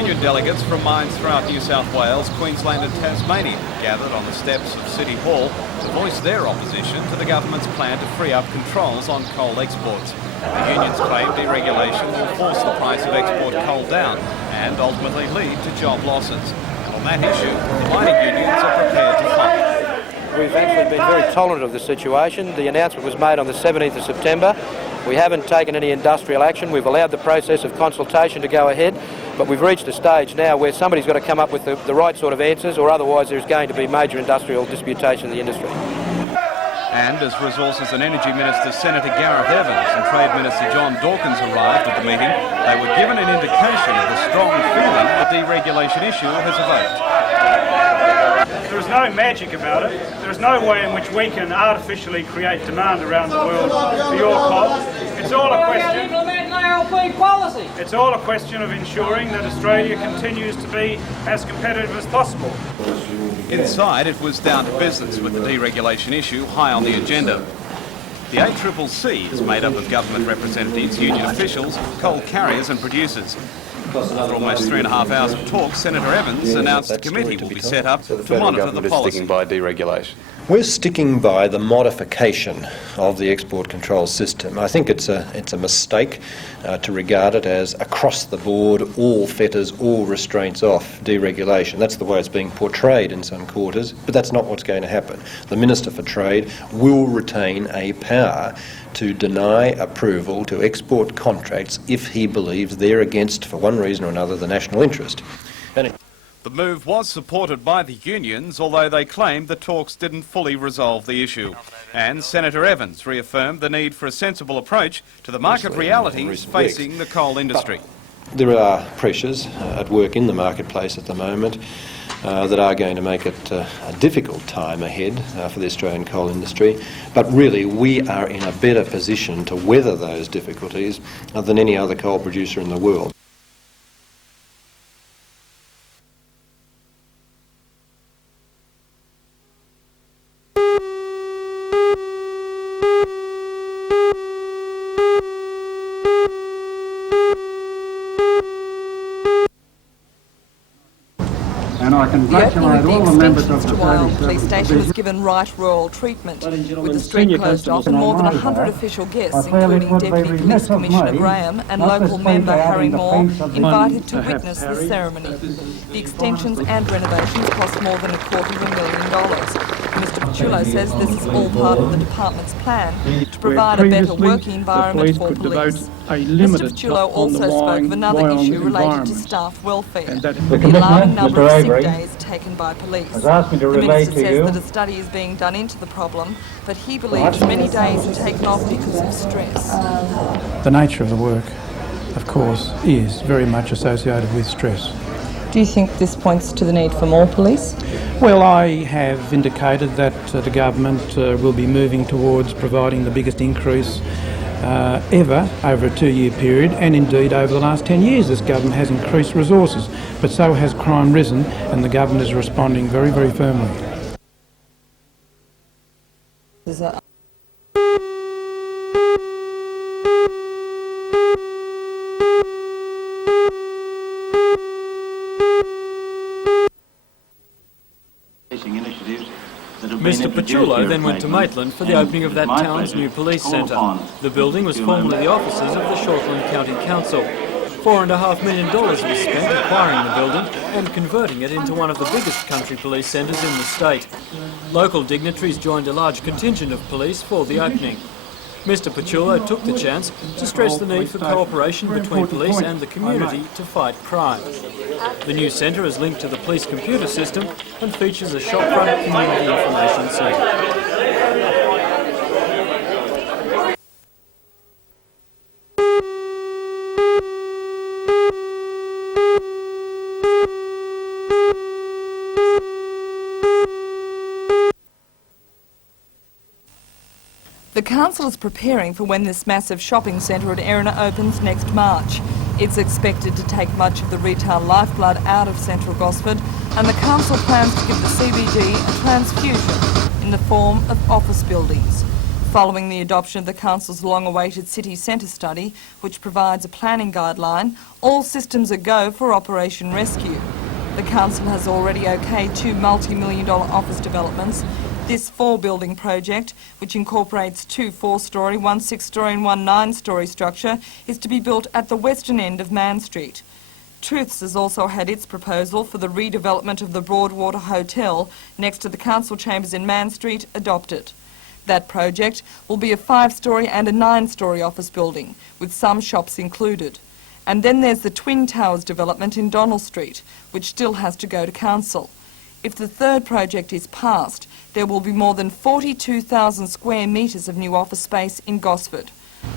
union delegates from mines throughout New South Wales, Queensland and Tasmania gathered on the steps of City Hall to voice their opposition to the government's plan to free up controls on coal exports. The unions claim deregulation will force the price of export coal down and ultimately lead to job losses. And on that issue, the mining unions are prepared to fight. We've actually been very tolerant of the situation. The announcement was made on the 17th of September. We haven't taken any industrial action. We've allowed the process of consultation to go ahead, but we've reached a stage now where somebody's got to come up with the right sort of answers, or otherwise there's going to be major industrial disputation in the industry. And as Resources and Energy Minister Senator Gareth Evans and Trade Minister John Dawkins arrived at the meeting, they were given an indication of the strong feeling the deregulation issue has evoked. There is no magic about it. There is no way in which we can artificially create demand around the world for your coal. It's all a question. It's all a question of ensuring that Australia continues to be as competitive as possible. Inside, it was down to business with the deregulation issue high on the agenda. The ACCC is made up of government representatives, union officials, coal carriers and producers. After almost 3.5 hours of talk, Senator Evans announced a committee will be set up to monitor the policy. Sticking by deregulation. We're sticking by the modification of the export control system. I think it's a mistake to regard it as across the board, all fetters, all restraints off deregulation. That's the way it's being portrayed in some quarters, but that's not what's going to happen. The Minister for Trade will retain a power to deny approval to export contracts if he believes they're against, for one reason or another, the national interest. The move was supported by the unions, although they claimed the talks didn't fully resolve the issue. And Senator Evans reaffirmed the need for a sensible approach to the market realities facing the coal industry. But there are pressures at work in the marketplace at the moment that are going to make it a difficult time ahead for the Australian coal industry. But really, we are in a better position to weather those difficulties than any other coal producer in the world. And I congratulate all the members of the police station was given right royal treatment. With the street closed off and more than 100 official guests, including Deputy Police Commissioner Graham and local member Harry Moore, invited to witness the ceremony. The extensions and renovations cost more than $250,000. Mr Petullo says this is all part of the department's plan to provide a better working environment for police. Mr Petullo also spoke of another issue related to staff welfare, the alarming number of sick days taken by police. The Minister says that a study is being done into the problem, but he believes many days are taken off because of stress. The nature of the work, of course, is very much associated with stress. Do you think this points to the need for more police? Well, I have indicated that the government will be moving towards providing the biggest increase ever over a 2-year period, and indeed over the last 10 years this government has increased resources, but so has crime risen, and the government is responding very, very firmly. Mr Petullo then went to Maitland for the opening of that town's new police centre. The building was formerly the offices of the Shortland County Council. $4.5 million was spent acquiring the building and converting it into one of the biggest country police centres in the state. Local dignitaries joined a large contingent of police for the opening. Mr Petullo took the chance to stress the need for cooperation between police and the community to fight crime. The new centre is linked to the police computer system and features a shopfront community information centre. The council is preparing for when this massive shopping centre at Erina opens next March. It's expected to take much of the retail lifeblood out of central Gosford, and the council plans to give the CBD a transfusion in the form of office buildings. Following the adoption of the Council's long-awaited city centre study, which provides a planning guideline, all systems are go for Operation Rescue. The Council has already okayed 2 multi-million-dollar office developments. This 4-building project, which incorporates 2 4-storey, 1 6-storey and 1 9-storey structure, is to be built at the western end of Man Street. Truths has also had its proposal for the redevelopment of the Broadwater Hotel next to the Council chambers in Man Street adopted. That project will be a 5-storey and a 9-storey office building, with some shops included. And then there's the Twin Towers development in Donald Street, which still has to go to Council. If the third project is passed, there will be more than 42,000 square metres of new office space in Gosford.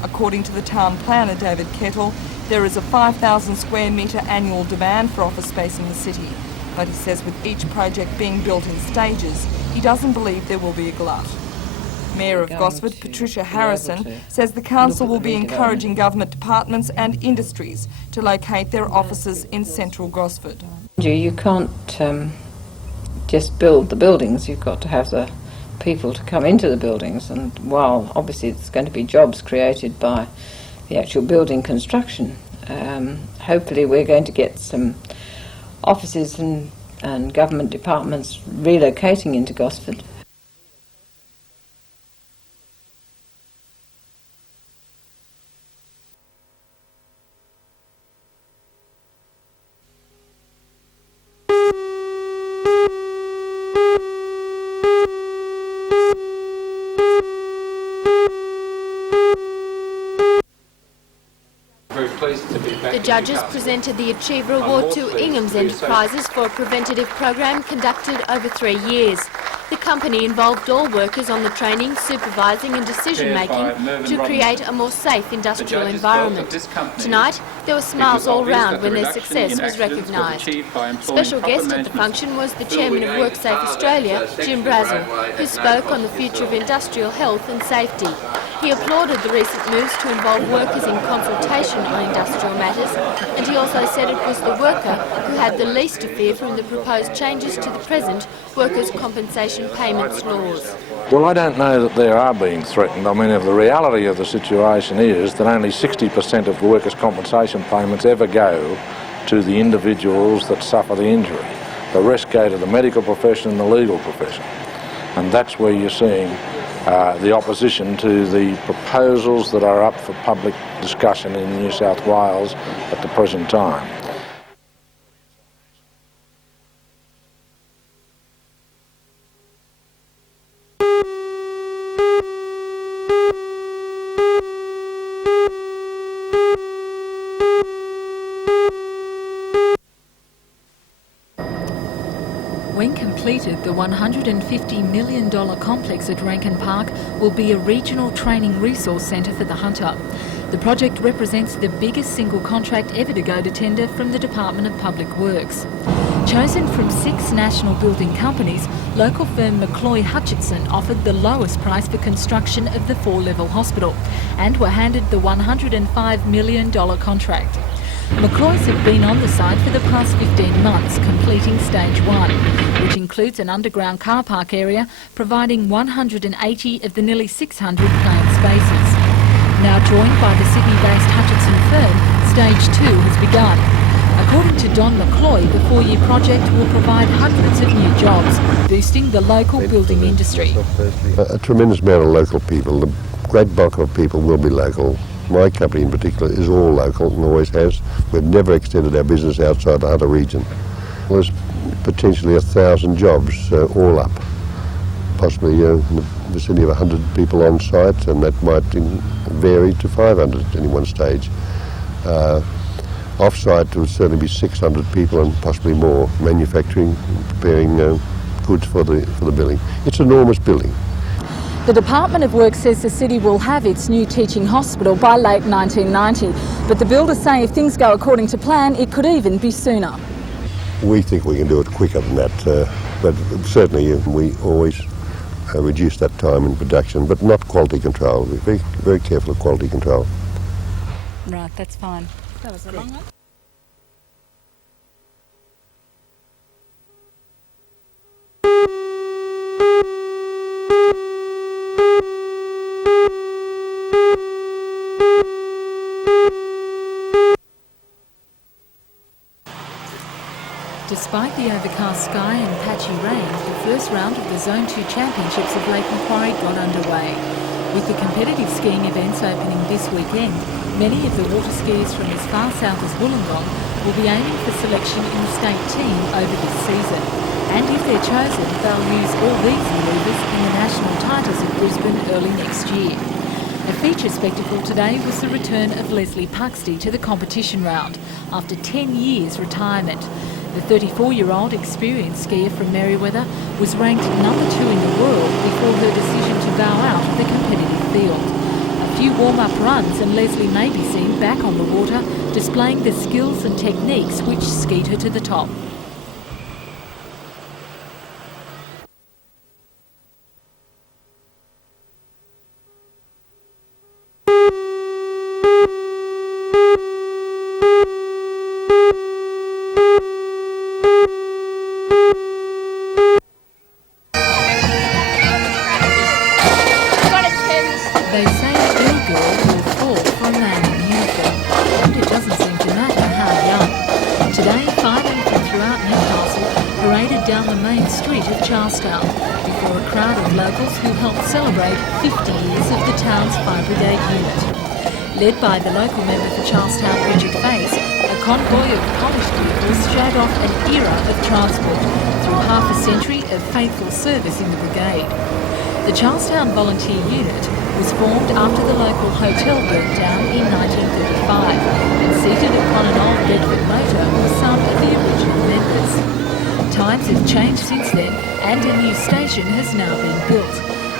According to the town planner, David Kettle, there is a 5,000 square metre annual demand for office space in the city. But he says with each project being built in stages, he doesn't believe there will be a glut. Mayor of Gosford, Patricia Harrison, says the council will be encouraging government departments and industries to locate their offices in central Gosford. You can't just build the buildings, you've got to have the people to come into the buildings, and while obviously there's going to be jobs created by the actual building construction, hopefully we're going to get some offices and government departments relocating into Gosford. The judges presented the Achiever Award to Ingham's Enterprises for a preventative program conducted over 3 years. The company involved all workers on the training, supervising and decision-making to create a more safe industrial environment. Tonight, there were smiles all round when their success was recognised. Special guest at the function was the Chairman of WorkSafe Australia, Jim Brazel, who spoke on the future of industrial health and safety. He applauded the recent moves to involve workers in consultation on industrial matters, and he also said it was the worker who had the least to fear from the proposed changes to the present workers' compensation payments laws. Well, I don't know that they are being threatened. I mean, if the reality of the situation is that only 60% of workers' compensation payments ever go to the individuals that suffer the injury. The rest go to the medical profession and the legal profession. And that's where you're seeing the opposition to the proposals that are up for public discussion in New South Wales at the present time. When completed, the $150 million complex at Rankin Park will be a regional training resource centre for the Hunter. The project represents the biggest single contract ever to go to tender from the Department of Public Works. Chosen from 6 national building companies, local firm McCloy Hutchinson offered the lowest price for construction of the 4-level hospital and were handed the $105 million contract. McCloys have been on the site for the past 15 months, completing stage 1, which includes an underground car park area, providing 180 of the nearly 600 planned spaces. Now joined by the Sydney-based Hutchinson firm, stage 2 has begun. According to Don McCloy, the 4-year project will provide hundreds of new jobs, boosting the local building industry. A tremendous amount of local people. The great bulk of people will be local. My company in particular is all local and always has. We've never extended our business outside the Hunter region. There's potentially 1,000 jobs all up, possibly in the vicinity of 100 people on site, and that might vary to 500 at any one stage. Off-site there would certainly be 600 people and possibly more, manufacturing, preparing goods for the building. It's an enormous building. The Department of Work says the city will have its new teaching hospital by late 1990, but the builders say if things go according to plan, it could even be sooner. We think we can do it quicker than that, but certainly we always reduce that time in production, but not quality control. We're very, very careful of quality control. Right, that's fine. That was a long one. Despite the overcast sky and patchy rain, the first round of the Zone 2 Championships of Lake Macquarie got underway. With the competitive skiing events opening this weekend, many of the water skiers from as far south as Wollongong will be aiming for selection in the state team over this season. And if they're chosen, they'll use all these manoeuvres in the national titles of Brisbane early next year. A feature spectacle today was the return of Leslie Puxty to the competition round after 10 years retirement. The 34-year-old experienced skier from Merewether was ranked number 2 in the world before her decision to bow out of the competitive field. A few warm-up runs and Leslie may be seen back on the water, displaying the skills and techniques which skied her to the top. They say a girl will fall for a man in uniform, and it doesn't seem to matter how young. Today, 5 from throughout Newcastle paraded down the main street of Charlestown before a crowd of locals who helped celebrate 50 years of the town's fire brigade unit. Led by the local member for Charlestown, Richard Face, a convoy of polished vehicles showed off an era of transport through half a century of faithful service in the brigade. The Charlestown Volunteer Unit was formed after the local hotel burnt down in 1935 and seated upon an old Bedford motor were some of the original members. Times have changed since then and a new station has now been built.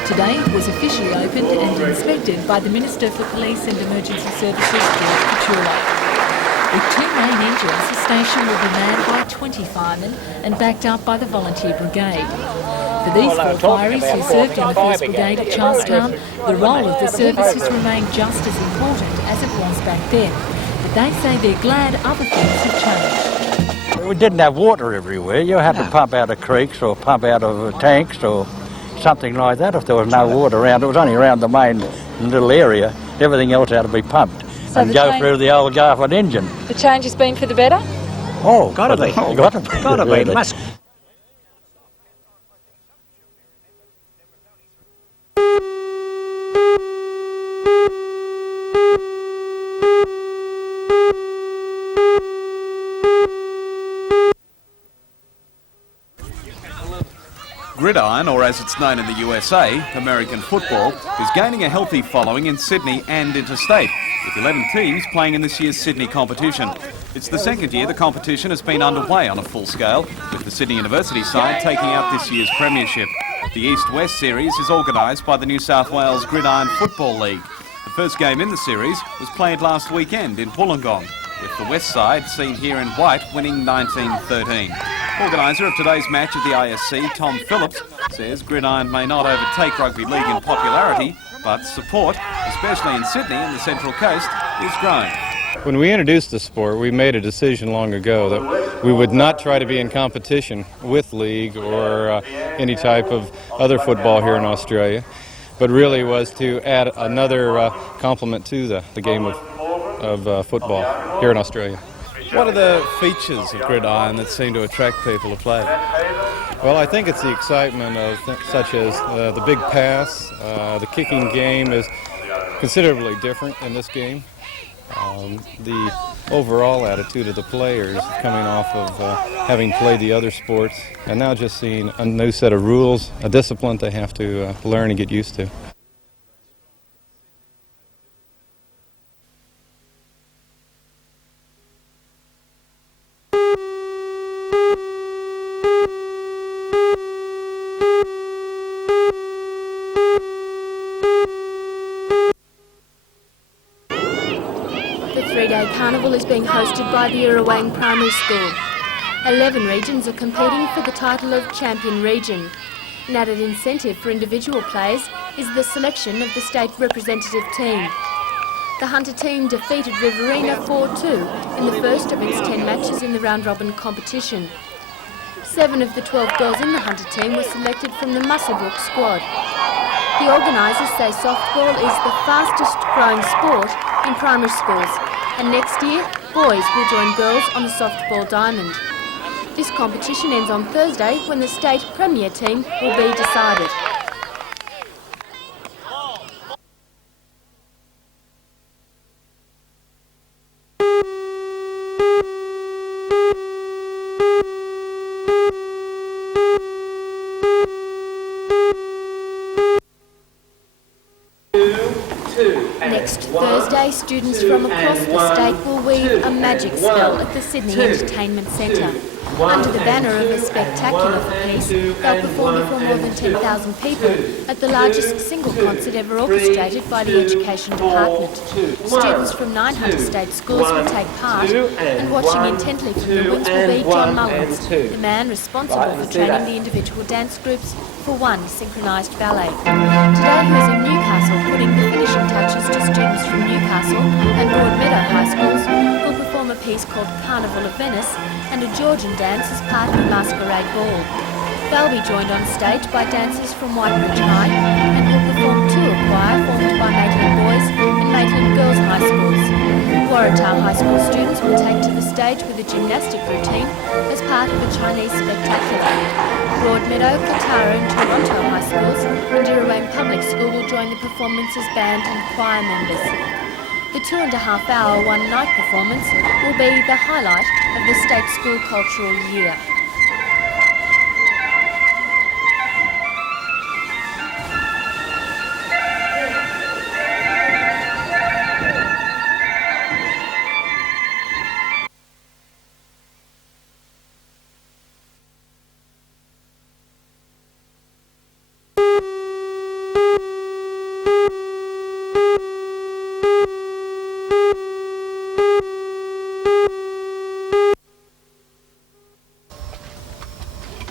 Today it was officially opened and inspected by the Minister for Police and Emergency Services, George Petrulo. With 2 main engines, the station will be manned by 20 firemen and backed up by the Volunteer Brigade. For these 4 fireys who served in the 1st Brigade at Charlestown, the role of the service has remained just as important as it was back then. But they say they're glad other things have changed. We didn't have water everywhere. You had to pump out of creeks or pump out of tanks or something like that if there was no water around. It was only around the main little area. Everything else had to be pumped and go through the old Garfield engine. The change has been for the better? Oh, gotta be. Gotta be. Must. Gridiron, or as it's known in the USA, American football, is gaining a healthy following in Sydney and interstate, with 11 teams playing in this year's Sydney competition. It's the second year the competition has been underway on a full scale, with the Sydney University side taking out this year's premiership. The East-West series is organised by the New South Wales Gridiron Football League. The first game in the series was played last weekend in Wollongong, with the West side, seen here in white, winning 19-13. Organiser of today's match at the ISC, Tom Phillips, says Gridiron may not overtake rugby league in popularity, but support, especially in Sydney and the Central Coast, is growing. When we introduced the sport, we made a decision long ago that we would not try to be in competition with league or any type of other football here in Australia, but really was to add another complement to the game of football here in Australia. What are the features of Gridiron that seem to attract people to play? Well, I think it's the excitement of such as the big pass. The kicking game is considerably different in this game. The overall attitude of the players coming off of having played the other sports and now just seeing a new set of rules, a discipline they have to learn and get used to. The 3-day carnival is being hosted by the Irrawang Primary School. 11 regions are competing for the title of Champion Region. An added incentive for individual players is the selection of the state representative team. The Hunter team defeated Riverina 4-2 in the first of its 10 matches in the round-robin competition. 7 of the 12 girls in the Hunter team were selected from the Muswellbrook squad. The organisers say softball is the fastest growing sport in primary schools, and next year boys will join girls on the softball diamond. This competition ends on Thursday when the state premier team will be decided. Next Thursday, students from across the state will weave a magic spell at the Sydney Entertainment Centre. Under the banner of a spectacular piece, they'll perform before more than 10,000 people at the largest single concert ever orchestrated by the Education Department. Students from 900 state schools will take part, and watching intently from the wings will be John Mullins, the man responsible for training the individual dance groups for one synchronised ballet. Today he was in Newcastle putting the finishing touches to students from Newcastle and Broadmeadow High Schools who will perform a piece called Carnival of Venice and a Georgian dance as part of the masquerade ball. They'll be joined on stage by dancers from Whitebridge High and will perform to a choir formed by Maitland Boys and Maitland Girls High Schools. Waratah High School students will take to the stage with a gymnastic routine as part of a Chinese spectacular. Broadmeadow, Katara and Toronto High Schools and Dirrawang Public School will join the performance as band and choir members. The 2.5-hour one-night performance will be the highlight of the State School Cultural Year.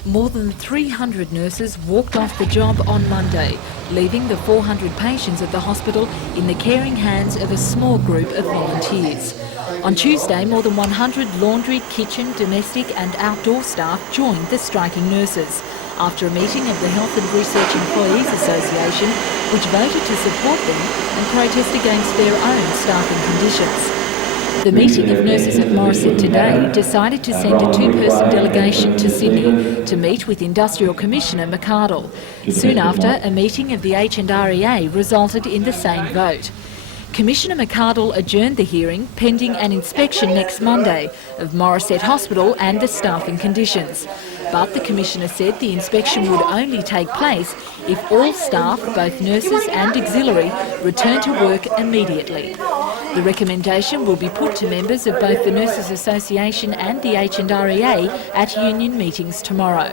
More than 300 nurses walked off the job on Monday, leaving the 400 patients at the hospital in the caring hands of a small group of volunteers. On Tuesday, more than 100 laundry, kitchen, domestic and outdoor staff joined the striking nurses after a meeting of the Health and Research Employees Association, which voted to support them and protest against their own staffing conditions. The meeting of nurses at Morisset today decided to send a two-person delegation to Sydney to meet with Industrial Commissioner McArdle. Soon after, a meeting of the H&REA resulted in the same vote. Commissioner McArdle adjourned the hearing pending an inspection next Monday of Morisset Hospital and the staffing conditions. But the Commissioner said the inspection would only take place if all staff, both nurses and auxiliary, return to work immediately. The recommendation will be put to members of both the Nurses Association and the H&REA at union meetings tomorrow.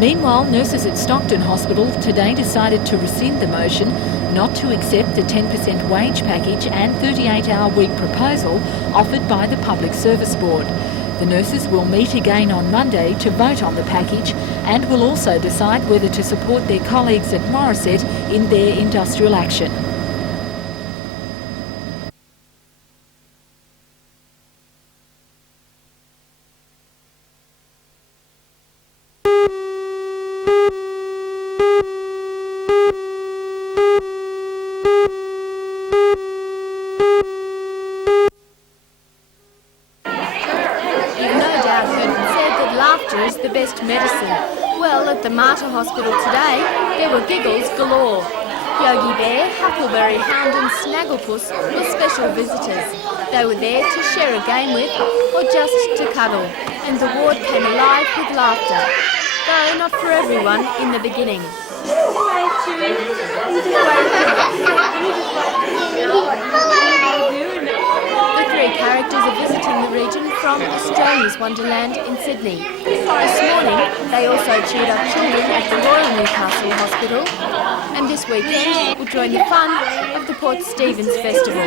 Meanwhile, nurses at Stockton Hospital today decided to rescind the motion not to accept the 10% wage package and 38-hour week proposal offered by the Public Service Board. The nurses will meet again on Monday to vote on the package and will also decide whether to support their colleagues at Morisset in their industrial action. Is the best medicine. Well, at the Mater Hospital today, there were giggles galore. Yogi Bear, Huckleberry Hound and Snagglepuss were special visitors. They were there to share a game with or just to cuddle, and the ward came alive with laughter, though not for everyone in the beginning. The three characters are visiting the region from Australia's Wonderland in Sydney. This morning, they also cheered up children at the Royal Newcastle Hospital, and this weekend will join the fun of the Port Stephens Festival.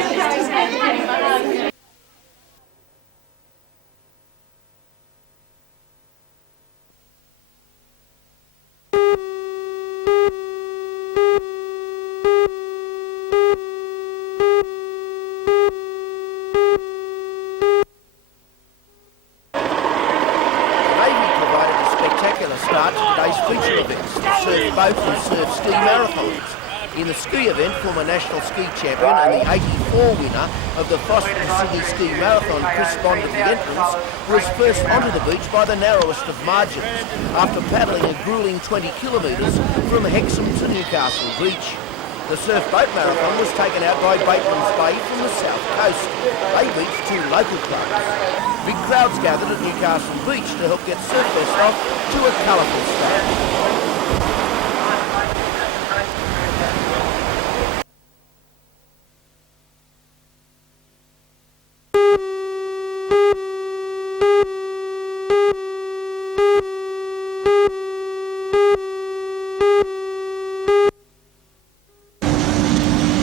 Start to today's feature events, the surf boat and surf ski marathons. In the ski event, former national ski champion and the winner of the Foster City Ski Marathon, Chris Bond at the entrance, was first onto the beach by the narrowest of margins after paddling a gruelling 20 kilometres from Hexham to Newcastle Beach. The surf boat marathon was taken out by Bateman's Bay from the south coast. They beat 2 local clubs. Big crowds gathered at Newcastle Beach to help get Surfest off to a colourful start.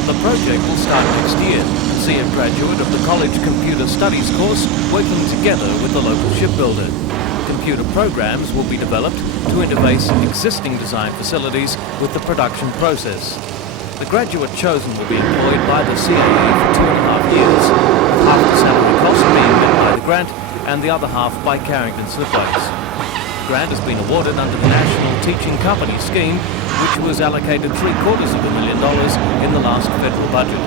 The project will start next year and see a graduate of the College Computer Studies course working together with the local shipbuilder. Computer programs will be developed to interface existing design facilities with the production process. The graduate chosen will be employed by the CAE for 2.5 years, with half the salary cost being met by the grant and the other half by Carrington Slipways. The grant has been awarded under the National Teaching Company Scheme, which was allocated $750,000 in the last federal budget.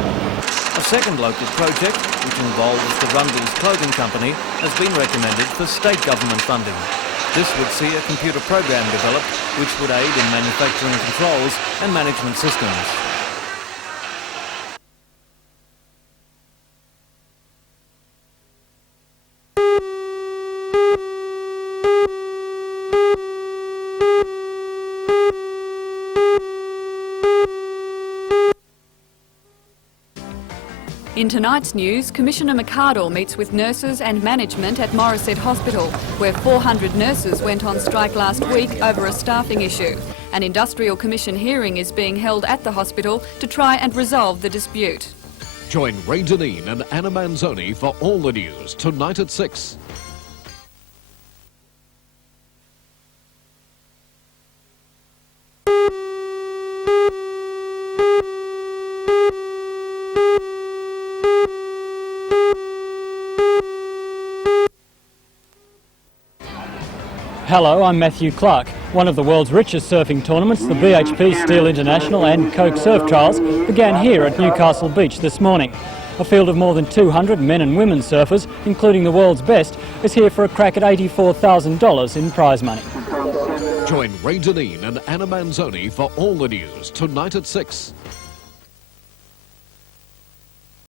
A second local project, which involves the Rundle's Clothing Company, has been recommended for state government funding. This would see a computer program developed which would aid in manufacturing controls and management systems. In tonight's news, Commissioner McArdle meets with nurses and management at Morisset Hospital, where 400 nurses went on strike last week over a staffing issue. An Industrial Commission hearing is being held at the hospital to try and resolve the dispute. Join Ray Deneen and Anna Manzoni for all the news tonight at 6. Hello, I'm Matthew Clark. One of the world's richest surfing tournaments, the BHP Steel International and Coke Surf Trials, began here at Newcastle Beach this morning. A field of more than 200 men and women surfers, including the world's best, is here for a crack at $84,000 in prize money. Join Ray Deneen and Anna Manzoni for all the news tonight at 6.